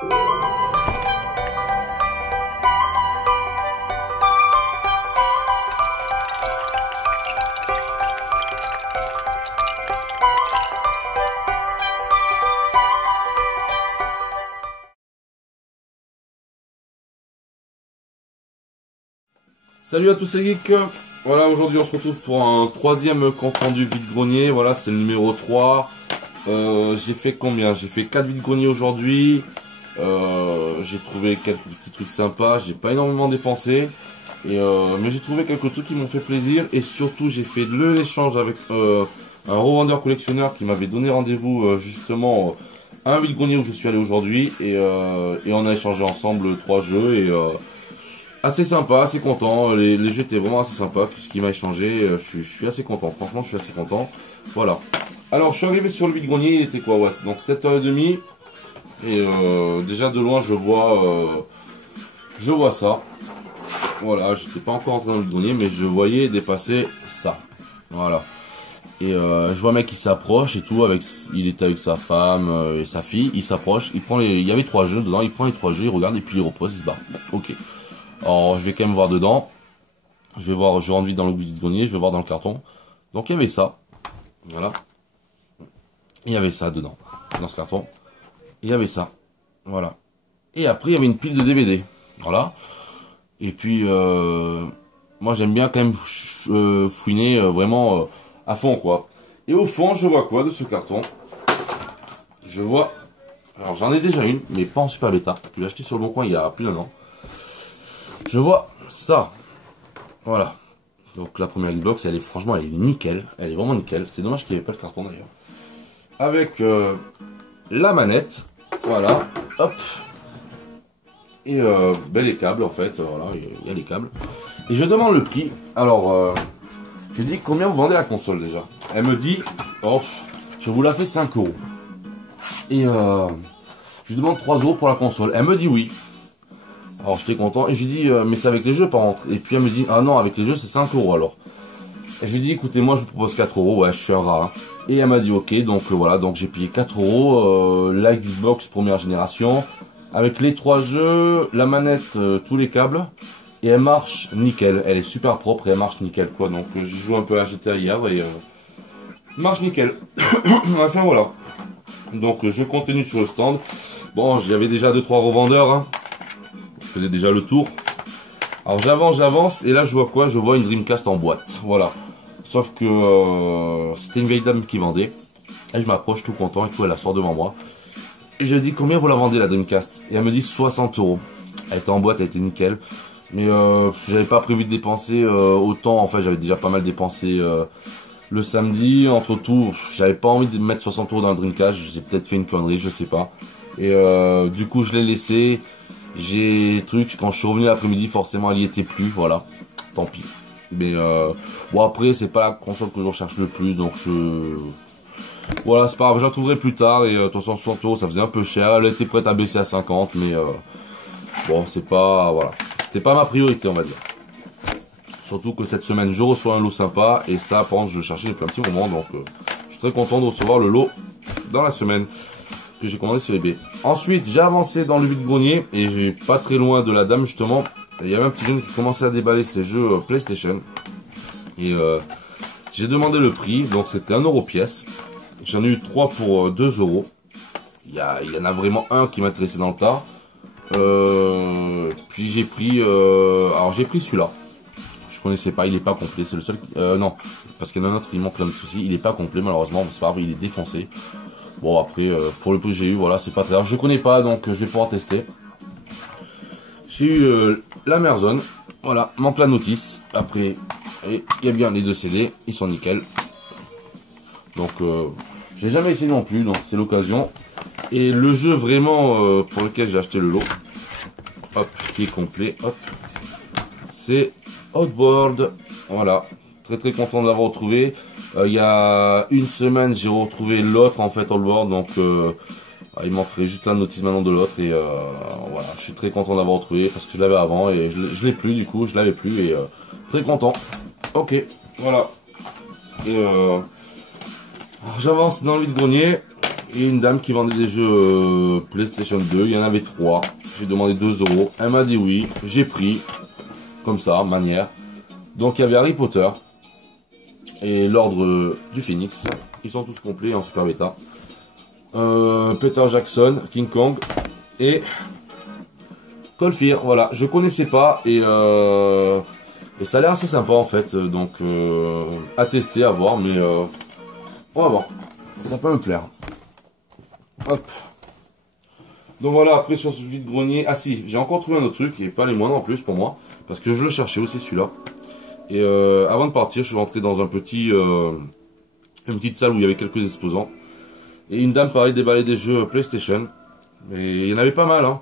Salut à tous les geeks. Voilà, aujourd'hui on se retrouve pour un troisième compte rendu vide-grenier. Voilà, c'est le numéro 3. J'ai fait combien? J'ai fait 4 vide-greniers aujourd'hui. J'ai trouvé quelques petits trucs sympas. J'ai pas énormément dépensé. Mais j'ai trouvé quelques trucs qui m'ont fait plaisir. Et surtout j'ai fait l'échange avec un revendeur collectionneur qui m'avait donné rendez-vous justement à un vide-grenier où je suis allé aujourd'hui. Et on a échangé ensemble 3 jeux. Assez sympa, assez content, les jeux étaient vraiment assez sympas, puisqu'il m'a échangé, je suis assez content, franchement je suis assez content, voilà. Alors je suis arrivé sur le vide-grenier, il était quoi, ouais, donc 7h30, et déjà de loin je vois ça, voilà, j'étais pas encore entré dans le vide-grenier, mais je voyais dépasser ça, voilà. Et je vois un mec qui s'approche et tout, il était avec sa femme et sa fille, il s'approche, il y avait 3 jeux dedans, il prend les 3 jeux, il regarde et puis il repose, il se barre, ok. Alors je vais quand même voir dedans. Je rentre vite dans le vide-grenier, je vais voir dans le carton. Donc il y avait ça. Voilà. Il y avait ça dedans. Dans ce carton. Il y avait ça. Voilà. Et après il y avait une pile de DVD. Voilà. Et puis moi j'aime bien quand même fouiner vraiment à fond quoi. Et au fond je vois quoi de ce carton? Je vois. Alors j'en ai déjà une, mais pas en super bêta. Je l'ai acheté sur le bon coin il y a plus d'1 an. Je vois ça, voilà, donc la première Xbox, franchement elle est nickel, elle est vraiment nickel, c'est dommage qu'il n'y avait pas le carton d'ailleurs, avec la manette, voilà, hop, et les câbles en fait, voilà, il y a les câbles, et je demande le prix, alors, je dis combien vous vendez la console déjà, elle me dit, oh, je vous la fais 5 €, et je lui demande 3 € pour la console, elle me dit oui. Alors j'étais content et je lui dis mais c'est avec les jeux par contre. Et puis elle me dit ah non avec les jeux c'est 5 € alors. Et je lui dis écoutez moi je vous propose 4 €, ouais je suis un rat. Et elle m'a dit ok donc voilà donc j'ai payé 4 €, la Xbox première génération, avec les 3 jeux, la manette, tous les câbles. Et elle marche nickel, elle est super propre et elle marche nickel quoi. Donc j'ai joué un peu à GTA hier et marche nickel. Enfin voilà. Donc je continue sur le stand. Bon j'avais déjà 2-3 revendeurs hein. Je faisais déjà le tour. Alors j'avance et là je vois quoi? Je vois une Dreamcast en boîte. Voilà. Sauf que c'était une vieille dame qui vendait. Et je m'approche tout content et tout, elle la sort devant moi. Et je dis combien vous la vendez la Dreamcast? Et elle me dit 60 €. Elle était en boîte, elle était nickel. Mais j'avais pas prévu de dépenser autant. En fait j'avais déjà pas mal dépensé le samedi. Entre tout, j'avais pas envie de mettre 60 € dans la Dreamcast. J'ai peut-être fait une connerie, je sais pas. Et du coup je l'ai laissé. Quand je suis revenu l'après-midi, forcément elle y était plus, voilà, tant pis. Mais bon après c'est pas la console que je recherche le plus, donc voilà c'est pas grave, je la trouverai plus tard. Et de toute façon 60 € ça faisait un peu cher, elle était prête à baisser à 50, mais bon c'est pas, voilà, c'était pas ma priorité on va dire. Surtout que cette semaine je reçois un lot sympa, et ça par contre je cherchais depuis un petit moment, donc je suis très content de recevoir le lot dans la semaine que j'ai commandé sur eBay. Ensuite j'ai avancé dans le vide-grenier et j'ai pas très loin de la dame justement. Il y avait un petit jeune qui commençait à déballer ses jeux PlayStation. Et j'ai demandé le prix, donc c'était 1 € pièce. J'en ai eu 3 pour 2 €. Il y en a vraiment un qui m'intéressait dans le tas. Puis j'ai pris alors j'ai pris celui-là. Je connaissais pas, il est pas complet, c'est le seul non, parce qu'il y en a un autre, il manque plein de soucis, il est pas complet malheureusement, mais c'est pas grave, il est défoncé. Bon après pour le prix que j'ai eu, voilà, c'est pas très grave, je connais pas donc je vais pouvoir tester. J'ai eu la Merzone, voilà, manque la notice. Après il y a bien les 2 CD, ils sont nickel. Donc j'ai jamais essayé non plus, donc c'est l'occasion. Et le jeu vraiment pour lequel j'ai acheté le lot, hop, qui est complet, hop, c'est Outboard, voilà, très content de l'avoir retrouvé. Il y a une semaine j'ai retrouvé l'autre en fait Outboard, donc il manquerait juste la notice maintenant de l'autre. Et voilà, je suis très content d'avoir retrouvé parce que je l'avais avant et je l'ai plus, du coup je l'avais plus, et très content. Ok, voilà. Et j'avance dans le vide-grenier. Et une dame qui vendait des jeux PlayStation 2, il y en avait 3. J'ai demandé 2 €. Elle m'a dit oui, j'ai pris, comme ça, manière. Donc il y avait Harry Potter et l'Ordre du Phénix. Ils sont tous complets en super bêta. Peter Jackson, King Kong et Cold Fear. Voilà, je connaissais pas et ça a l'air assez sympa en fait. Donc à tester, à voir, mais on va voir. Ça peut me plaire. Hop. Donc voilà, après sur ce vide-grenier, ah si, j'ai encore trouvé un autre truc, et pas les moindres en plus pour moi, parce que je le cherchais aussi celui-là. Et avant de partir, je suis rentré dans un petit, une petite salle où il y avait quelques exposants. Et une dame pareil déballait des jeux PlayStation. Et il y en avait pas mal, hein.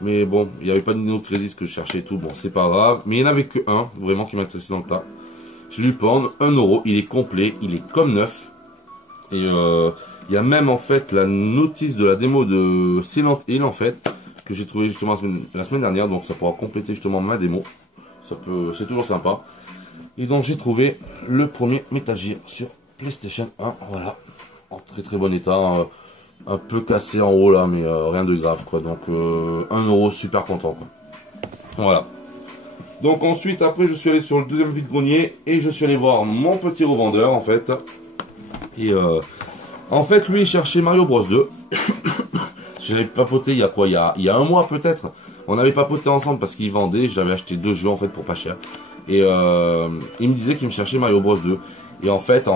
Mais bon, il n'y avait pas de Nino Crisis que je cherchais et tout, bon c'est pas grave. Mais il n'y en avait que un, vraiment qui m'intéressait dans le tas. Je lui prendre 1 €, il est complet, il est comme neuf. Et il y a même en fait la notice de la démo de Silent Hill en fait, que j'ai trouvé justement la semaine dernière, donc ça pourra compléter justement ma démo. C'est toujours sympa. Et donc j'ai trouvé le premier Metal Gear sur PlayStation 1, voilà, en très très bon état, un peu cassé en haut là, mais rien de grave quoi. Donc 1 €, super content quoi. Voilà. Donc ensuite après je suis allé sur le deuxième vide-grenier et je suis allé voir mon petit revendeur en fait. Et en fait lui il cherchait Mario Bros 2. J'avais papoté il y a quoi, il y a un mois peut-être. On avait papoté ensemble parce qu'il vendait, j'avais acheté 2 jeux en fait pour pas cher. Et il me disait qu'il me cherchait Mario Bros 2. Et en fait,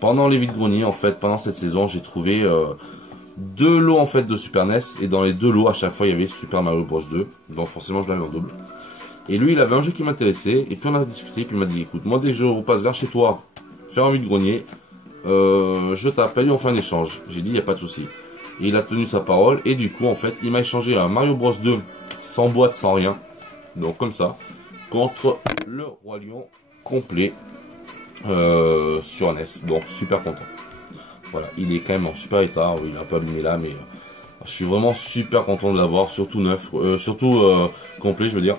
pendant les vide-greniers, en fait, pendant cette saison, j'ai trouvé 2 lots en fait de Super NES. Et dans les 2 lots, à chaque fois, il y avait Super Mario Bros 2. Donc forcément, je l'avais en double. Et lui, il avait un jeu qui m'intéressait. Et puis on a discuté. Et puis il m'a dit, écoute, moi dès que je repasse vers chez toi, faire un vide-grenier, je t'appelle et on fait un échange. J'ai dit, il n'y a pas de souci. Et il a tenu sa parole. Et du coup, en fait, il m'a échangé un Mario Bros 2 sans boîte, sans rien. Donc comme ça. Contre le Roi Lion complet sur NES. Donc super content. Voilà, il est quand même en super état. Il est un peu abîmé là, mais je suis vraiment super content de l'avoir. Surtout neuf, surtout complet, je veux dire.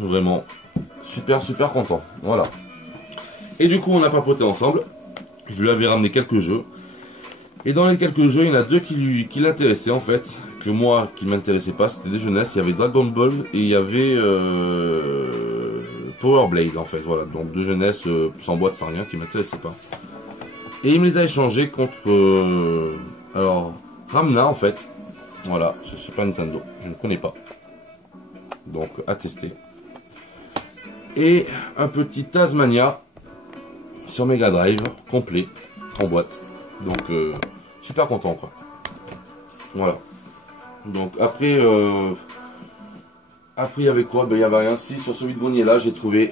Vraiment super content. Voilà. Et du coup, on a papoté ensemble. Je lui avais ramené quelques jeux. Et dans les quelques jeux, il y en a 2 qui l'intéressaient en fait. Que moi, qui m'intéressait pas, c'était des jeunesses. Il y avait Dragon Ball et il y avait Power Blade en fait. Voilà, donc 2 jeunesses sans boîte, sans rien, qui m'intéressaient pas. Et il me les a échangés contre alors Ramna en fait. Voilà, ce Super Nintendo, je ne connais pas. Donc à tester. Et un petit Tasmania sur Mega Drive complet en boîte. Donc super content quoi. Voilà. Donc après il y avait quoi? Ben il y avait rien. Si sur ce vide-grenier là j'ai trouvé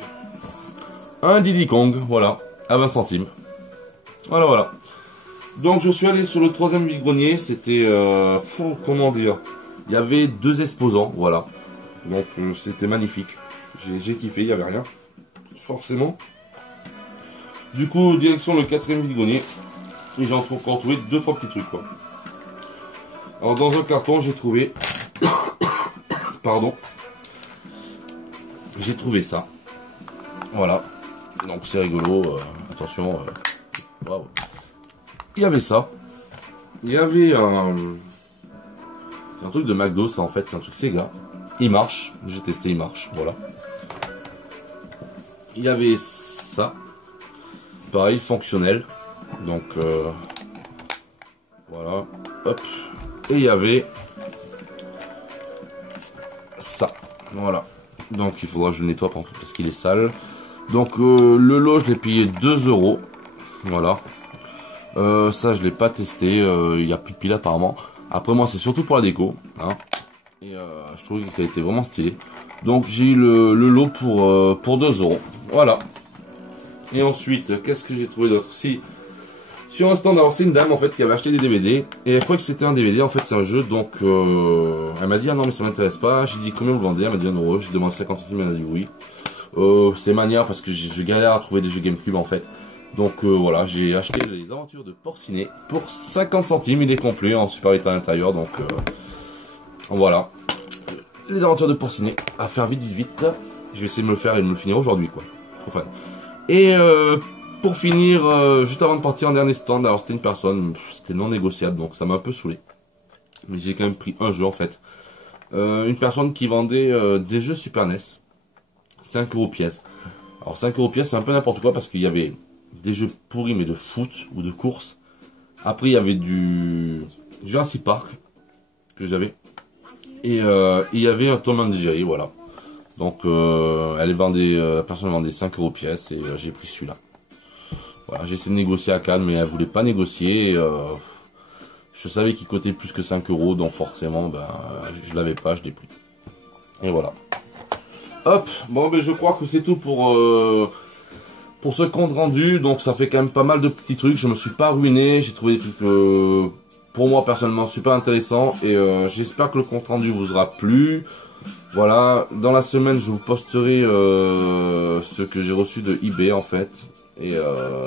un Diddy Kong, voilà, à 20 centimes. Voilà. Donc je suis allé sur le troisième vide-grenier, c'était comment dire, il y avait 2 exposants, voilà. Donc c'était magnifique. J'ai kiffé, il n'y avait rien. Forcément. Du coup, direction le 4e vide-grenier. Et j'ai encore trouvé 2-3 petits trucs quoi. Alors dans un carton j'ai trouvé pardon, j'ai trouvé ça, voilà, donc c'est rigolo, attention, waouh. Il y avait ça, il y avait un truc de McDo, ça en fait c'est un truc Sega, il marche, j'ai testé, il marche, voilà. Il y avait ça, pareil, fonctionnel, donc voilà, hop. Et il y avait ça, voilà. Donc il faudra que je le nettoie parce qu'il est sale. Donc le lot je l'ai payé 2 €. Voilà. Ça je l'ai pas testé. Il y a plus de piles apparemment. Après moi c'est surtout pour la déco. Hein. Et je trouve qu'il était vraiment stylé. Donc j'ai eu le lot pour 2 €. Voilà. Et ensuite qu'est-ce que j'ai trouvé d'autre? Si. Sur un stand, alors c'est une dame en fait qui avait acheté des DVD et elle croyait que c'était un DVD, en fait c'est un jeu, donc elle m'a dit ah non mais ça m'intéresse pas, j'ai dit combien vous le vendez, elle m'a dit 1 €, j'ai demandé 50 centimes, elle m'a dit oui. C'est manière parce que je galère à trouver des jeux GameCube en fait, donc voilà, j'ai acheté les aventures de Porcinet pour 50 centimes, il est complet en super état à l'intérieur, donc voilà, les aventures de Porcinet, à faire vite, je vais essayer de me le faire et de me le finir aujourd'hui quoi, trop fan. Et pour finir, juste avant de partir en dernier stand, alors c'était une personne, c'était non négociable, donc ça m'a un peu saoulé. Mais j'ai quand même pris un jeu en fait. Une personne qui vendait des jeux Super NES, 5 € pièce. Alors 5 € pièce, c'est un peu n'importe quoi parce qu'il y avait des jeux pourris mais de foot ou de course. Après il y avait du Jurassic Park que j'avais. Et il y avait un Tom and Jerry, voilà. Donc la personne vendait 5 € pièce et j'ai pris celui-là. Voilà, j'ai essayé de négocier à Cannes, mais elle voulait pas négocier. Je savais qu'il coûtait plus que 5 €, donc forcément, ben, je l'avais pas, je l'ai pris. Et voilà. Hop, bon, ben, je crois que c'est tout pour ce compte rendu. Donc ça fait quand même pas mal de petits trucs. Je me suis pas ruiné, j'ai trouvé des trucs pour moi personnellement super intéressants. Et j'espère que le compte rendu vous aura plu. Voilà, dans la semaine, je vous posterai ce que j'ai reçu de eBay en fait. Et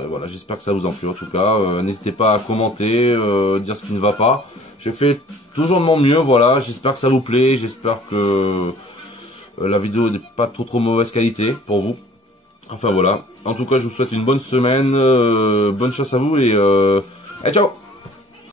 voilà, j'espère que ça vous a plu en tout cas. N'hésitez pas à commenter, dire ce qui ne va pas. J'ai fait toujours de mon mieux, voilà. J'espère que ça vous plaît. J'espère que la vidéo n'est pas trop mauvaise qualité pour vous. Enfin voilà. En tout cas, je vous souhaite une bonne semaine. Bonne chance à vous et ciao.